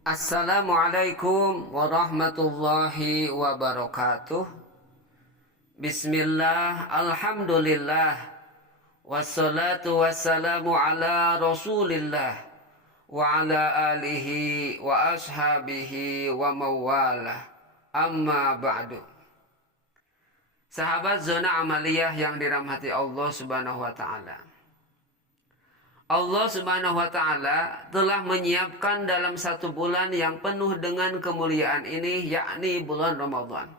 Assalamualaikum warahmatullahi wabarakatuh. Bismillah, alhamdulillah, wassalatu wassalamu ala rasulillah wa ala alihi wa ashabihi wa mawalah. Amma ba'du. Sahabat zona amaliyah yang dirahmati Allah subhanahu wa ta'ala, Allah subhanahu wa ta'ala telah menyiapkan dalam satu bulan yang penuh dengan kemuliaan ini, yakni bulan Ramadan.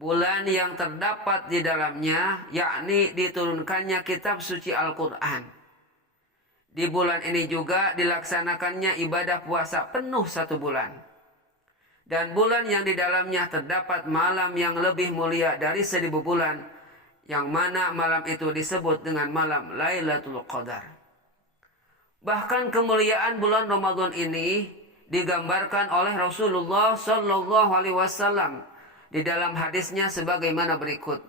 Bulan yang terdapat di dalamnya, yakni diturunkannya kitab suci Al-Quran. Di bulan ini juga dilaksanakannya ibadah puasa penuh satu bulan. Dan bulan yang di dalamnya terdapat malam yang lebih mulia dari 1000 bulan, yang mana malam itu disebut dengan malam Lailatul Qadar. Bahkan kemuliaan bulan Ramadan ini digambarkan oleh Rasulullah Sallallahu Alaihi Wasallam di dalam hadisnya sebagaimana berikut: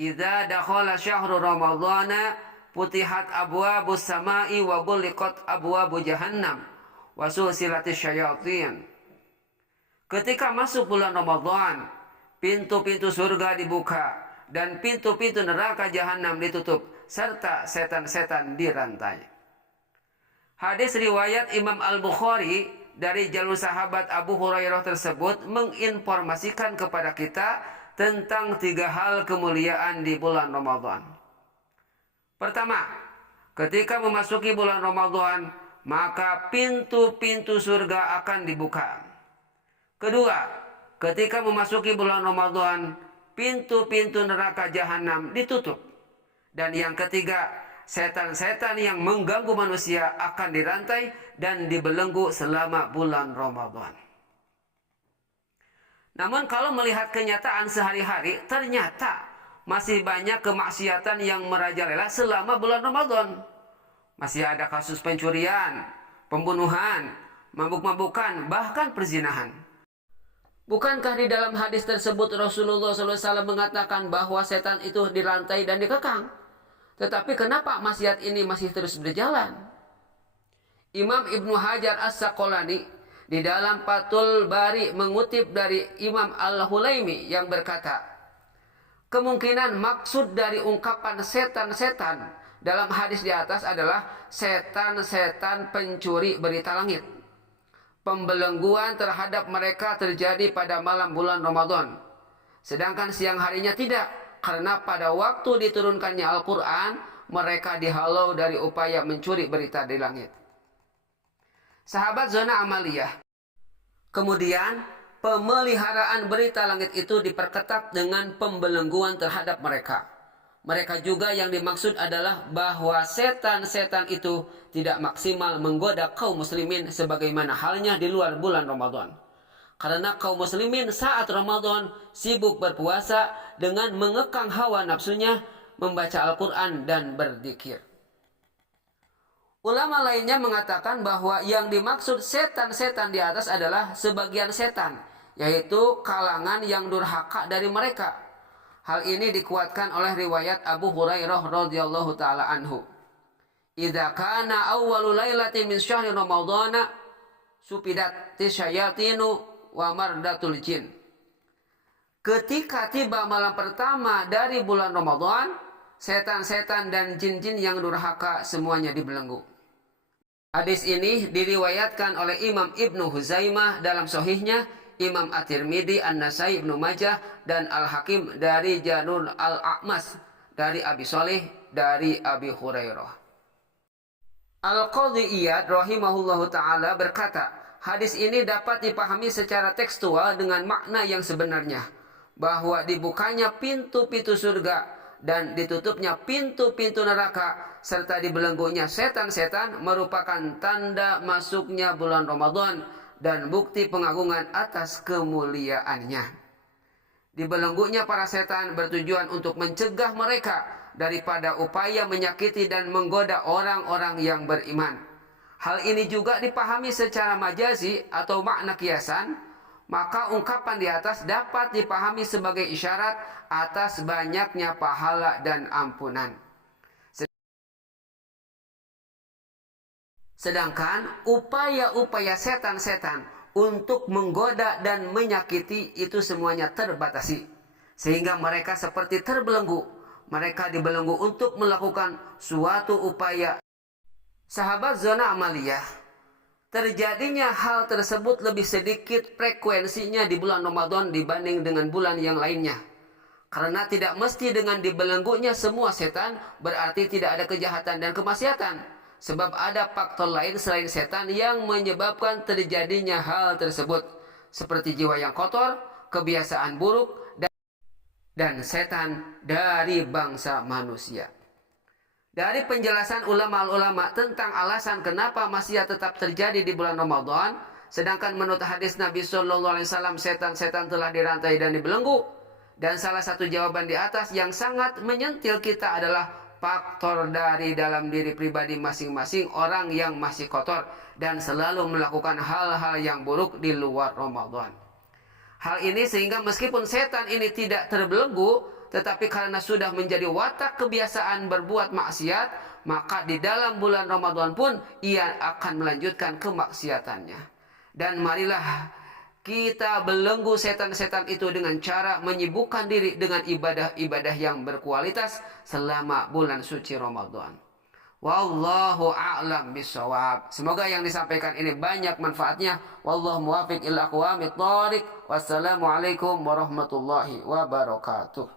"Idza dakhala syahru Ramadhana futihat abwabus samai wa ghulliqat abwabu jahannam wa susilatis syayatin." Ketika masuk bulan Ramadan, pintu-pintu surga dibuka dan pintu-pintu neraka jahanam ditutup serta setan-setan dirantai. Hadis riwayat Imam Al-Bukhari dari jalur sahabat Abu Hurairah tersebut menginformasikan kepada kita tentang 3 hal kemuliaan di bulan Ramadan. Pertama, ketika memasuki bulan Ramadan, maka pintu-pintu surga akan dibuka. Kedua, ketika memasuki bulan Ramadan, pintu-pintu neraka jahanam ditutup. Dan yang ketiga, setan-setan yang mengganggu manusia akan dirantai dan dibelenggu selama bulan Ramadan. Namun kalau melihat kenyataan sehari-hari, ternyata masih banyak kemaksiatan yang merajalela selama bulan Ramadan. Masih ada kasus pencurian, pembunuhan, mabuk-mabukan, bahkan perzinahan. Bukankah di dalam hadis tersebut Rasulullah SAW mengatakan bahwa setan itu dirantai dan dikekang? Tetapi kenapa maksiat ini masih terus berjalan? Imam Ibnu Hajar As-Saqalani di dalam Fathul Bari mengutip dari Imam Al-Hulaimi yang berkata, kemungkinan maksud dari ungkapan setan-setan dalam hadis di atas adalah setan-setan pencuri berita langit. Pembelengguan terhadap mereka terjadi pada malam bulan Ramadan, sedangkan siang harinya tidak. Karena pada waktu diturunkannya Al-Quran, mereka dihalau dari upaya mencuri berita di langit. Sahabat zona amaliyah. Kemudian, pemeliharaan berita langit itu diperketat dengan pembelengguan terhadap mereka. Mereka juga yang dimaksud adalah bahwa setan-setan itu tidak maksimal menggoda kaum muslimin sebagaimana halnya di luar bulan Ramadan. Karena kaum muslimin saat Ramadan sibuk berpuasa dengan mengekang hawa nafsunya, membaca Al-Quran dan berzikir. Ulama lainnya mengatakan bahwa yang dimaksud setan-setan di atas adalah sebagian setan, yaitu kalangan yang durhaka dari mereka. Hal ini dikuatkan oleh riwayat Abu Hurairah radhiyallahu taala anhu. Idza kana awwalu lailatin min syahri ramadhana supidat tisyayatinu wa mardatul jin. Ketika tiba malam pertama dari bulan Ramadan, setan-setan dan jin-jin yang durhaka semuanya dibelenggu. Hadis ini diriwayatkan oleh Imam Ibnu Huzaimah dalam sahihnya, Imam At-Tirmidzi, An-Nasai, Ibnu Majah, dan Al-Hakim dari Janur Al-A'mas dari Abi Shalih dari Abi Hurairah. Al-Qadhi Iyad rahimahullahu ta'ala berkata, hadis ini dapat dipahami secara tekstual dengan makna yang sebenarnya, bahwa dibukanya pintu-pintu surga dan ditutupnya pintu-pintu neraka serta dibelenggunya setan-setan merupakan tanda masuknya bulan Ramadan dan bukti pengagungan atas kemuliaannya. Dibelenggunya para setan bertujuan untuk mencegah mereka daripada upaya menyakiti dan menggoda orang-orang yang beriman. Hal ini juga dipahami secara majazi atau makna kiasan, maka ungkapan di atas dapat dipahami sebagai isyarat atas banyaknya pahala dan ampunan. Sedangkan upaya-upaya setan-setan untuk menggoda dan menyakiti itu semuanya terbatasi. Sehingga mereka seperti terbelenggu. Mereka dibelenggu untuk melakukan suatu upaya. Sahabat zona amaliyah, terjadinya hal tersebut lebih sedikit frekuensinya di bulan Ramadan dibanding dengan bulan yang lainnya. Karena tidak mesti dengan dibelenggunya semua setan berarti tidak ada kejahatan dan kemaksiatan. Sebab ada faktor lain selain setan yang menyebabkan terjadinya hal tersebut. Seperti jiwa yang kotor, kebiasaan buruk, dan setan dari bangsa manusia. Dari penjelasan ulama-ulama tentang alasan kenapa maksiat tetap terjadi di bulan Ramadan, sedangkan menurut hadis Nabi SAW setan-setan telah dirantai dan dibelenggu. Dan salah satu jawaban di atas yang sangat menyentil kita adalah faktor dari dalam diri pribadi masing-masing orang yang masih kotor dan selalu melakukan hal-hal yang buruk di luar Ramadan. Hal ini sehingga meskipun setan ini tidak terbelenggu, tetapi karena sudah menjadi watak kebiasaan berbuat maksiat, maka di dalam bulan Ramadan pun ia akan melanjutkan kemaksiatannya. Dan marilah kita belenggu setan-setan itu dengan cara menyibukkan diri dengan ibadah-ibadah yang berkualitas selama bulan suci Ramadan. Wallahu a'lam bishawab. Semoga yang disampaikan ini banyak manfaatnya. Wallahu muwaffiq ila aqwamit thoriq. Wassalamualaikum warahmatullahi wabarakatuh.